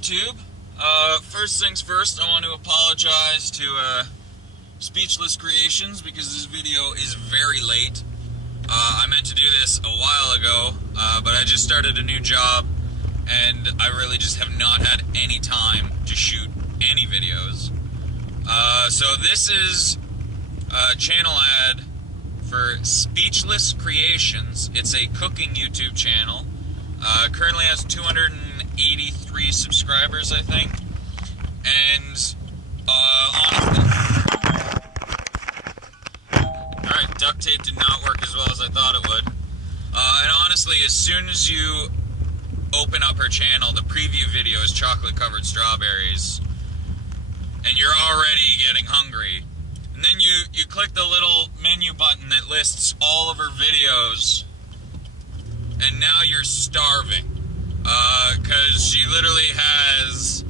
YouTube. First things first, I want to apologize to Speechless Creations because this video is very late. I meant to do this a while ago, but I just started a new job and I really just have not had any time to shoot any videos. So this is a channel ad for Speechless Creations. It's a cooking YouTube channel. Currently has 283 subscribers, I think. And, honestly... Alright, duct tape did not work as well as I thought it would. And honestly, as soon as you open up her channel, the preview video is chocolate-covered strawberries. And you're already getting hungry. And then you click the little menu button that lists all of her videos. And now you're starving. Because she literally has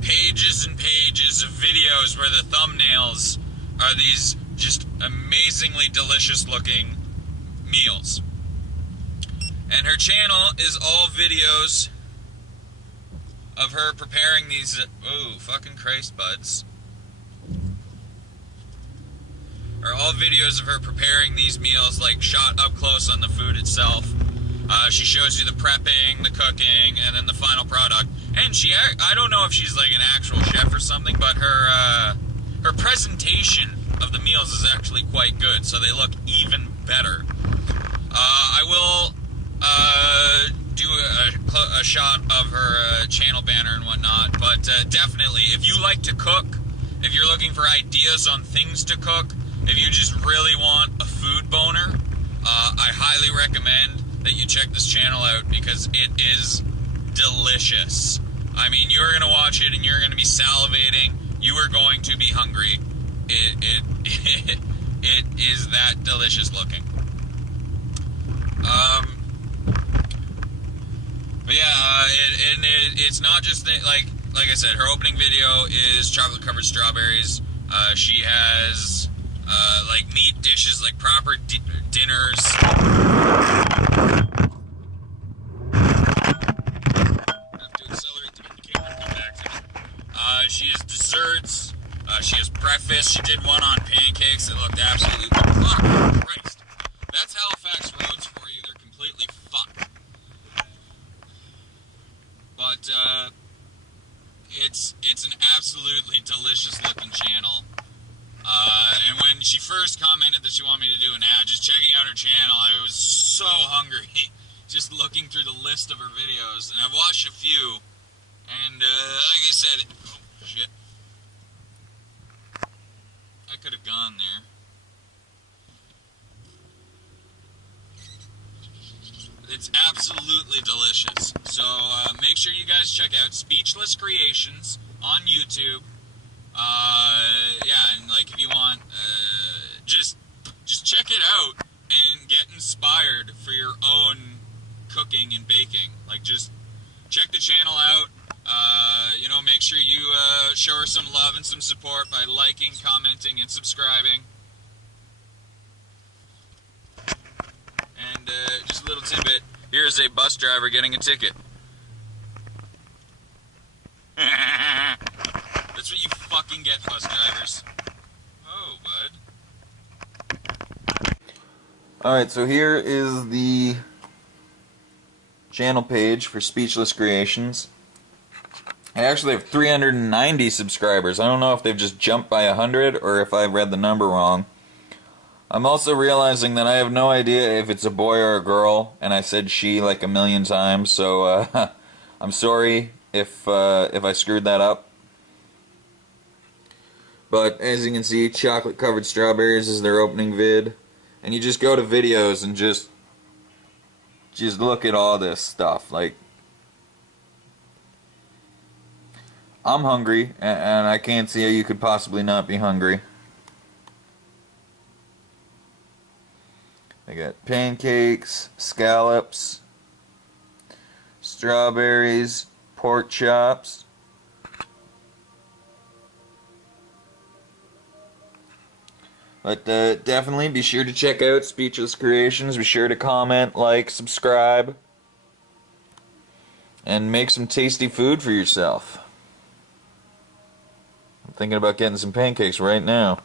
pages and pages of videos where the thumbnails are these just amazingly delicious looking meals. And her channel is all videos of her preparing these... oh, fucking Christ, buds. Are all videos of her preparing these meals, like, shot up close on the food itself. She shows you the prepping, the cooking, and then the final product. And she, I don't know if she's like an actual chef or something, but her presentation of the meals is actually quite good, so they look even better. I will do a shot of her channel banner and whatnot, but definitely, if you like to cook, if you're looking for ideas on things to cook, if you just really want a food boner, I highly recommend that you check this channel out because it is delicious. I mean, you're going to watch it and you're going to be salivating. You are going to be hungry. It is that delicious looking. But yeah, it's not just like I said, her opening video is chocolate covered strawberries. She has like meat dishes, like proper dinners. She has desserts, she has breakfast, she did one on pancakes that looked absolutely fucking Christ. That's Halifax roads for you, they're completely fucked. But, it's an absolutely delicious looking channel. And when she first commented that she wanted me to do an ad, just checking out her channel, I was so hungry, just looking through the list of her videos, and I've watched a few, and, like I said, shit. I could have gone there. It's absolutely delicious. So make sure you guys check out Speechless Creations on YouTube. Yeah, and like if you want, just check it out and get inspired for your own cooking and baking. Like just check the channel out. You know, make sure you show her some love and some support by liking, commenting, and subscribing. And just a little tidbit, here's a bus driver getting a ticket. That's what you fucking get, bus drivers. Oh, bud. Alright, so here is the channel page for Speechless Creations. I actually have 390 subscribers. I don't know if they've just jumped by 100 or if I read the number wrong. I'm also realizing that I have no idea if it's a boy or a girl, and I said she like a million times, so I'm sorry if I screwed that up. But as you can see, chocolate covered strawberries is their opening vid, and you just go to videos and just look at all this stuff. Like, I'm hungry, and I can't see how you could possibly not be hungry. I got pancakes, scallops, strawberries, pork chops. But definitely be sure to check out Speechless Creations. Be sure to comment, like, subscribe. and make some tasty food for yourself. I'm thinking about getting some pancakes right now.